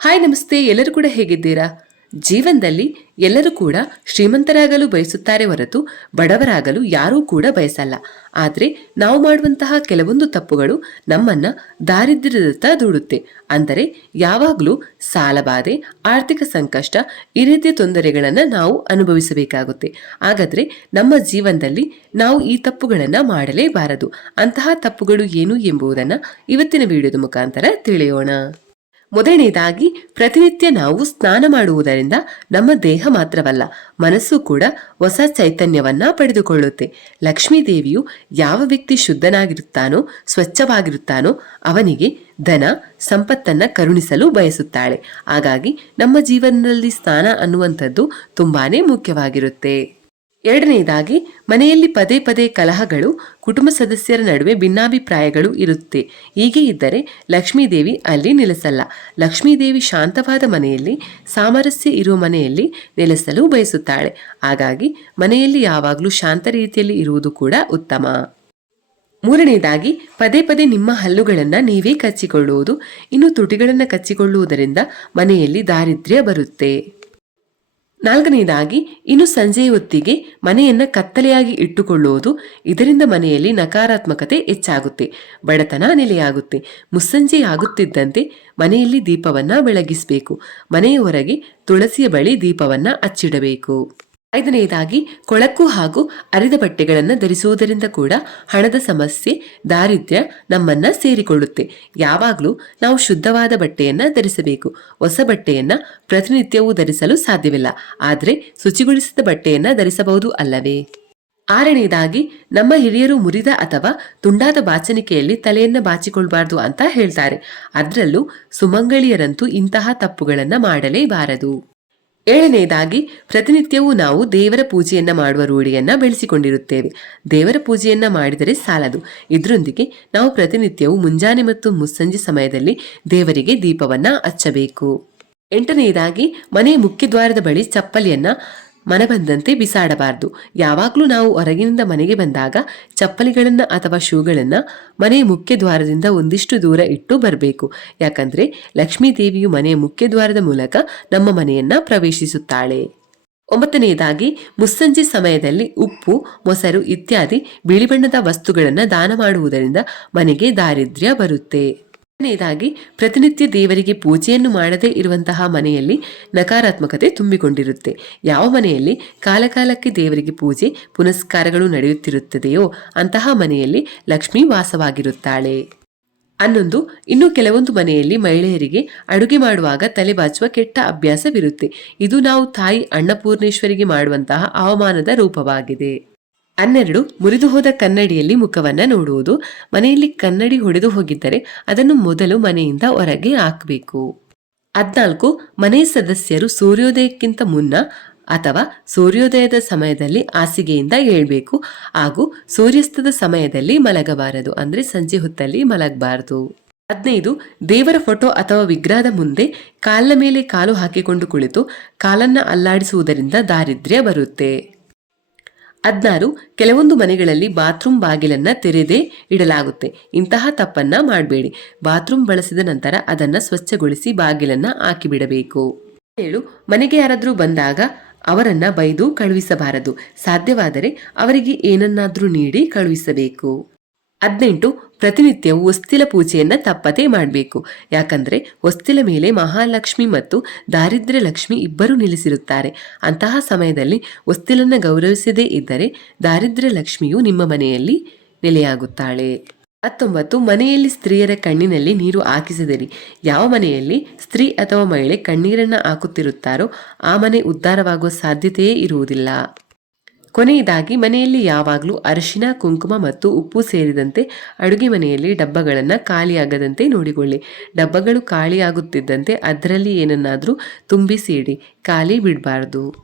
Hi ನಮಸ್ತೆ, ಎಲ್ಲರೂ ಕೂಡ ಹೇಗಿದ್ದೀರಾ? ಜೀವನದಲ್ಲಿ ಎಲ್ಲರೂ ಕೂಡ ಶ್ರೀಮಂತರಾಗಲು ಬಯಸುತ್ತಾರೆ ಹೊರತು ಬಡವರಾಗಲು ಯಾರೂ ಕೂಡ ಬಯಸಲ್ಲ. ಆದರೆ ನಾವು ಮಾಡುವಂತಹ ಕೆಲವೊಂದು ತಪ್ಪುಗಳು ನಮ್ಮನ್ನು ದಾರಿದ್ರ್ಯದತ್ತ ದೂಡುತ್ತೆ. ಅಂದರೆ ಯಾವಾಗಲೂ ಸಾಲಬಾಧೆ ಆರ್ಥಿಕ ಸಂಕಷ್ಟ ಈ ರೀತಿಯ ತೊಂದರೆಗಳನ್ನು ನಾವು ಅನುಭವಿಸಬೇಕಾಗುತ್ತೆ. ಹಾಗಾದರೆ ನಮ್ಮ ಜೀವನದಲ್ಲಿ ನಾವು ಈ ತಪ್ಪುಗಳನ್ನು ಮಾಡಲೇಬಾರದು. ಅಂತಹ ತಪ್ಪುಗಳು ಏನು ಎಂಬುದನ್ನು ಇವತ್ತಿನ ವಿಡಿಯೋದ ಮುಖಾಂತರ ತಿಳಿಯೋಣ. ಮೊದಲನೇದಾಗಿ ಪ್ರತಿನಿತ್ಯ ನಾವು ಸ್ನಾನ ಮಾಡುವುದರಿಂದ ನಮ್ಮ ದೇಹ ಮಾತ್ರವಲ್ಲ, ಮನಸ್ಸು ಕೂಡ ಹೊಸ ಚೈತನ್ಯವನ್ನ ಪಡೆದುಕೊಳ್ಳುತ್ತೆ. ಲಕ್ಷ್ಮೀ ದೇವಿಯು ಯಾವ ವ್ಯಕ್ತಿ ಶುದ್ಧನಾಗಿರುತ್ತಾನೋ, ಸ್ವಚ್ಛವಾಗಿರುತ್ತಾನೋ ಅವನಿಗೆ ಧನ, ಸಂಪತ್ತನ್ನ ಕರುಣಿಸಲು ಬಯಸುತ್ತಾಳೆ. ಹಾಗಾಗಿ ನಮ್ಮ ಜೀವನದಲ್ಲಿ ಸ್ನಾನ ಅನ್ನುವಂಥದ್ದು ತುಂಬಾನೇ ಮುಖ್ಯವಾಗಿರುತ್ತೆ. ಎರಡನೆಯದಾಗಿ ಮನೆಯಲ್ಲಿ ಪದೇ ಪದೇ ಕಲಹಗಳು, ಕುಟುಂಬ ಸದಸ್ಯರ ನಡುವೆ ಭಿನ್ನಾಭಿಪ್ರಾಯಗಳು ಇರುತ್ತೆ. ಹೀಗೆ ಇದ್ದರೆ ಲಕ್ಷ್ಮೀದೇವಿ ಅಲ್ಲಿ ನೆಲೆಸಲ್ಲ. ಲಕ್ಷ್ಮೀದೇವಿ ಶಾಂತವಾದ ಮನೆಯಲ್ಲಿ, ಸಾಮರಸ್ಯ ಇರುವ ಮನೆಯಲ್ಲಿ ನೆಲೆಸಲು ಬಯಸುತ್ತಾಳೆ. ಹಾಗಾಗಿ ಮನೆಯಲ್ಲಿ ಯಾವಾಗಲೂ ಶಾಂತ ರೀತಿಯಲ್ಲಿ ಇರುವುದು ಕೂಡ ಉತ್ತಮ. ಮೂರನೆಯದಾಗಿ ಪದೇ ಪದೇ ನಿಮ್ಮ ಹಲ್ಲುಗಳನ್ನು ನೀವೇ ಕಚ್ಚಿಕೊಳ್ಳುವುದು. ಇನ್ನು ತುಟಿಗಳನ್ನು ಕಚ್ಚಿಕೊಳ್ಳುವುದರಿಂದ ಮನೆಯಲ್ಲಿ ದಾರಿದ್ರ್ಯ ಬರುತ್ತೆ. ನಾಲ್ಕನೆಯದಾಗಿ, ಇನ್ನು ಸಂಜೆಯ ಹೊತ್ತಿಗೆ ಮನೆಯನ್ನ ಕತ್ತಲೆಯಾಗಿ ಇಟ್ಟುಕೊಳ್ಳುವುದು ಇದರಿಂದ ಮನೆಯಲ್ಲಿ ನಕಾರಾತ್ಮಕತೆ ಹೆಚ್ಚಾಗುತ್ತೆ, ಬಡತನ ನೆಲೆಯಾಗುತ್ತೆ, ಮುಸ್ಸಂಜೆ ಆಗುತ್ತಿದ್ದಂತೆ ಮನೆಯಲ್ಲಿ ದೀಪವನ್ನ ಬೆಳಗಿಸಬೇಕು, ಮನೆಯ ಹೊರಗೆ ತುಳಸಿಯ ಬಳಿ ದೀಪವನ್ನ ಹಚ್ಚಿಡಬೇಕು. ಐದನೆಯದಾಗಿ ಕೊಳಕು ಹಾಗೂ ಅರಿದ ಬಟ್ಟೆಗಳನ್ನು ಧರಿಸುವುದರಿಂದ ಕೂಡ ಹಣದ ಸಮಸ್ಯೆ, ದಾರಿದ್ರ್ಯ ನಮ್ಮನ್ನ ಸೇರಿಕೊಳ್ಳುತ್ತೆ. ಯಾವಾಗಲೂ ನಾವು ಶುದ್ಧವಾದ ಬಟ್ಟೆಯನ್ನ ಧರಿಸಬೇಕು. ಹೊಸ ಬಟ್ಟೆಯನ್ನ ಪ್ರತಿನಿತ್ಯವೂ ಧರಿಸಲು ಸಾಧ್ಯವಿಲ್ಲ. ಆದರೆ ಶುಚಿಗೊಳಿಸಿದ ಬಟ್ಟೆಯನ್ನ ಧರಿಸಬಹುದು ಅಲ್ಲವೇ? ಆರನೆಯದಾಗಿ, ನಮ್ಮ ಹಿರಿಯರು ಮುರಿದ ಅಥವಾ ತುಂಡಾದ ಬಾಚಣಿಕೆಯಲ್ಲಿ ತಲೆಯನ್ನ ಬಾಚಿಕೊಳ್ಬಾರ್ದು ಅಂತ ಹೇಳ್ತಾರೆ. ಅದರಲ್ಲೂ ಸುಮಂಗಳಿಯರಂತೂ ಇಂತಹ ತಪ್ಪುಗಳನ್ನ ಮಾಡಲೇಬಾರದು. ಏಳನೆಯದಾಗಿ ಪ್ರತಿನಿತ್ಯವೂ ನಾವು ದೇವರ ಪೂಜೆಯನ್ನ ಮಾಡುವ ರೂಢಿಯನ್ನ ಬೆಳೆಸಿಕೊಂಡಿರುತ್ತೇವೆ. ದೇವರ ಪೂಜೆಯನ್ನ ಮಾಡಿದರೆ ಸಾಲದು. ಇದರೊಂದಿಗೆ ನಾವು ಪ್ರತಿನಿತ್ಯವೂ ಮುಂಜಾನೆ ಮತ್ತು ಮುಸ್ಸಂಜೆ ಸಮಯದಲ್ಲಿ ದೇವರಿಗೆ ದೀಪವನ್ನ ಹಚ್ಚಬೇಕು. ಎಂಟನೆಯದಾಗಿ ಮನೆಯ ಮುಖ್ಯ ದ್ವಾರದ ಬಳಿ ಚಪ್ಪಲಿಯನ್ನ ಮನಬಂದಂತೆ ಬಿಸಾಡಬಾರದು. ಯಾವಾಗಲೂ ನಾವು ಹೊರಗಿನಿಂದ ಮನೆಗೆ ಬಂದಾಗ ಚಪ್ಪಲಿಗಳನ್ನ ಅಥವಾ ಶೂಗಳನ್ನ ಮನೆಯ ಮುಖ್ಯ ದ್ವಾರದಿಂದ ಒಂದಿಷ್ಟು ದೂರ ಇಟ್ಟು ಬರಬೇಕು. ಯಾಕಂದ್ರೆ ಲಕ್ಷ್ಮೀ ದೇವಿಯು ಮನೆಯ ಮುಖ್ಯ ದ್ವಾರದ ಮೂಲಕ ನಮ್ಮ ಮನೆಯನ್ನ ಪ್ರವೇಶಿಸುತ್ತಾಳೆ. ಒಂಬತ್ತನೆಯದಾಗಿ, ಮುಸ್ಸಂಜೆ ಸಮಯದಲ್ಲಿ ಉಪ್ಪು, ಮೊಸರು ಇತ್ಯಾದಿ ಬಿಳಿ ಬಣ್ಣದ ವಸ್ತುಗಳನ್ನು ದಾನ ಮಾಡುವುದರಿಂದ ಮನೆಗೆ ದಾರಿದ್ರ್ಯ ಬರುತ್ತೆ. ಎರಡನೇದಾಗಿ, ಪ್ರತಿನಿತ್ಯ ದೇವರಿಗೆ ಪೂಜೆಯನ್ನು ಮಾಡದೇ ಇರುವಂತಹ ಮನೆಯಲ್ಲಿ ನಕಾರಾತ್ಮಕತೆ ತುಂಬಿಕೊಂಡಿರುತ್ತೆ. ಯಾವ ಮನೆಯಲ್ಲಿ ಕಾಲಕಾಲಕ್ಕೆ ದೇವರಿಗೆ ಪೂಜೆ, ಪುನಸ್ಕಾರಗಳು ನಡೆಯುತ್ತಿರುತ್ತದೆಯೋ ಅಂತಹ ಮನೆಯಲ್ಲಿ ಲಕ್ಷ್ಮಿ ವಾಸವಾಗಿರುತ್ತಾಳೆ. ಹನ್ನೊಂದು ಇನ್ನು ಕೆಲವೊಂದು ಮನೆಯಲ್ಲಿ ಮಹಿಳೆಯರಿಗೆ ಅಡುಗೆ ಮಾಡುವಾಗ ತಲೆ ಬಾಚುವ ಕೆಟ್ಟ ಅಭ್ಯಾಸವಿರುತ್ತೆ. ಇದು ನಾವು ತಾಯಿ ಅನ್ನಪೂರ್ಣೇಶ್ವರಿಗೆ ಮಾಡುವಂತಹ ಅವಮಾನದ ರೂಪವಾಗಿದೆ. ಹನ್ನೆರಡು ಮುರಿದು ಹೋದ ಕನ್ನಡಿಯಲ್ಲಿ ಮುಖವನ್ನ ನೋಡುವುದು. ಮನೆಯಲ್ಲಿ ಕನ್ನಡಿ ಹೊಡೆದು ಹೋಗಿದ್ದರೆ ಅದನ್ನು ಮೊದಲು ಮನೆಯಿಂದ ಹೊರಗೆ ಹಾಕಬೇಕು. ಹದ್ನಾಲ್ಕು ಮನೆ ಸದಸ್ಯರು ಸೂರ್ಯೋದಯಕ್ಕಿಂತ ಮುನ್ನ ಅಥವಾ ಸೂರ್ಯೋದಯದ ಸಮಯದಲ್ಲಿ ಹಾಸಿಗೆಯಿಂದ ಏಳ್ಬೇಕು ಹಾಗೂ ಸೂರ್ಯಾಸ್ತದ ಸಮಯದಲ್ಲಿ ಮಲಗಬಾರದು, ಅಂದ್ರೆ ಸಂಜೆ ಹೊತ್ತಲ್ಲಿ ಮಲಗಬಾರದು. ಹದಿನೈದು ದೇವರ ಫೋಟೋ ಅಥವಾ ವಿಗ್ರಹದ ಮುಂದೆ ಕಾಲ ಮೇಲೆ ಕಾಲು ಹಾಕಿಕೊಂಡು ಕುಳಿತು ಕಾಲನ್ನ ಅಲ್ಲಾಡಿಸುವುದರಿಂದ ದಾರಿದ್ರ್ಯ ಬರುತ್ತೆ. ಹದ್ನಾರು, ಕೆಲವೊಂದು ಮನೆಗಳಲ್ಲಿ ಬಾತ್ರೂಮ್ ಬಾಗಿಲನ್ನು ತೆರೆದೇ ಇಡಲಾಗುತ್ತೆ. ಇಂತಹ ತಪ್ಪನ್ನ ಮಾಡಬೇಡಿ. ಬಾತ್ರೂಮ್ ಬಳಸಿದ ನಂತರ ಅದನ್ನ ಸ್ವಚ್ಛಗೊಳಿಸಿ ಬಾಗಿಲನ್ನ ಹಾಕಿಬಿಡಬೇಕು. ಏಳು, ಮನೆಗೆ ಯಾರಾದರೂ ಬಂದಾಗ ಅವರನ್ನ ಬೈದು ಕಳುಹಿಸಬಾರದು. ಸಾಧ್ಯವಾದರೆ ಅವರಿಗೆ ಏನನ್ನಾದರೂ ನೀಡಿ ಕಳುಹಿಸಬೇಕು. ಹದಿನೆಂಟು ಪ್ರತಿನಿತ್ಯವೂ ಹೊಸ್ತಿಲ ಪೂಜೆಯನ್ನು ತಪ್ಪದೇ ಮಾಡಬೇಕು. ಯಾಕಂದ್ರೆ ಹೊಸ್ತಿಲ ಮೇಲೆ ಮಹಾಲಕ್ಷ್ಮಿ ಮತ್ತು ದಾರಿದ್ರ್ಯ ಲಕ್ಷ್ಮಿ ಇಬ್ಬರು ನಿಲ್ಲಿಸಿರುತ್ತಾರೆ. ಅಂತಹ ಸಮಯದಲ್ಲಿ ಹೊಸ್ತಿಲನ್ನು ಗೌರವಿಸದೇ ಇದ್ದರೆ ದಾರಿದ್ರ್ಯ ಲಕ್ಷ್ಮಿಯು ನಿಮ್ಮ ಮನೆಯಲ್ಲಿ ನೆಲೆಯಾಗುತ್ತಾಳೆ. ಹತ್ತೊಂಬತ್ತು, ಮನೆಯಲ್ಲಿ ಸ್ತ್ರೀಯರ ಕಣ್ಣಿನಲ್ಲಿ ನೀರು ಹಾಕಿಸದಿರಿ. ಯಾವ ಮನೆಯಲ್ಲಿ ಸ್ತ್ರೀ ಅಥವಾ ಮಹಿಳೆ ಕಣ್ಣೀರನ್ನು ಹಾಕುತ್ತಿರುತ್ತಾರೋ ಆ ಮನೆ ಉದ್ಧಾರವಾಗುವ ಸಾಧ್ಯತೆಯೇ ಇರುವುದಿಲ್ಲ. ಕೊನೆಯದಾಗಿ ಮನೆಯಲ್ಲಿ ಯಾವಾಗಲೂ ಅರಿಶಿನ, ಕುಂಕುಮ ಮತ್ತು ಉಪ್ಪು ಸೇರಿದಂತೆ ಅಡುಗೆ ಮನೆಯಲ್ಲಿ ಡಬ್ಬಗಳನ್ನು ಖಾಲಿಯಾಗದಂತೆ ನೋಡಿಕೊಳ್ಳಿ. ಡಬ್ಬಗಳು ಖಾಲಿಯಾಗುತ್ತಿದ್ದಂತೆ ಅದರಲ್ಲಿ ಏನನ್ನಾದರೂ ತುಂಬಿಸಿ ಇಡಿ. ಖಾಲಿ ಬಿಡಬಾರ್ದು.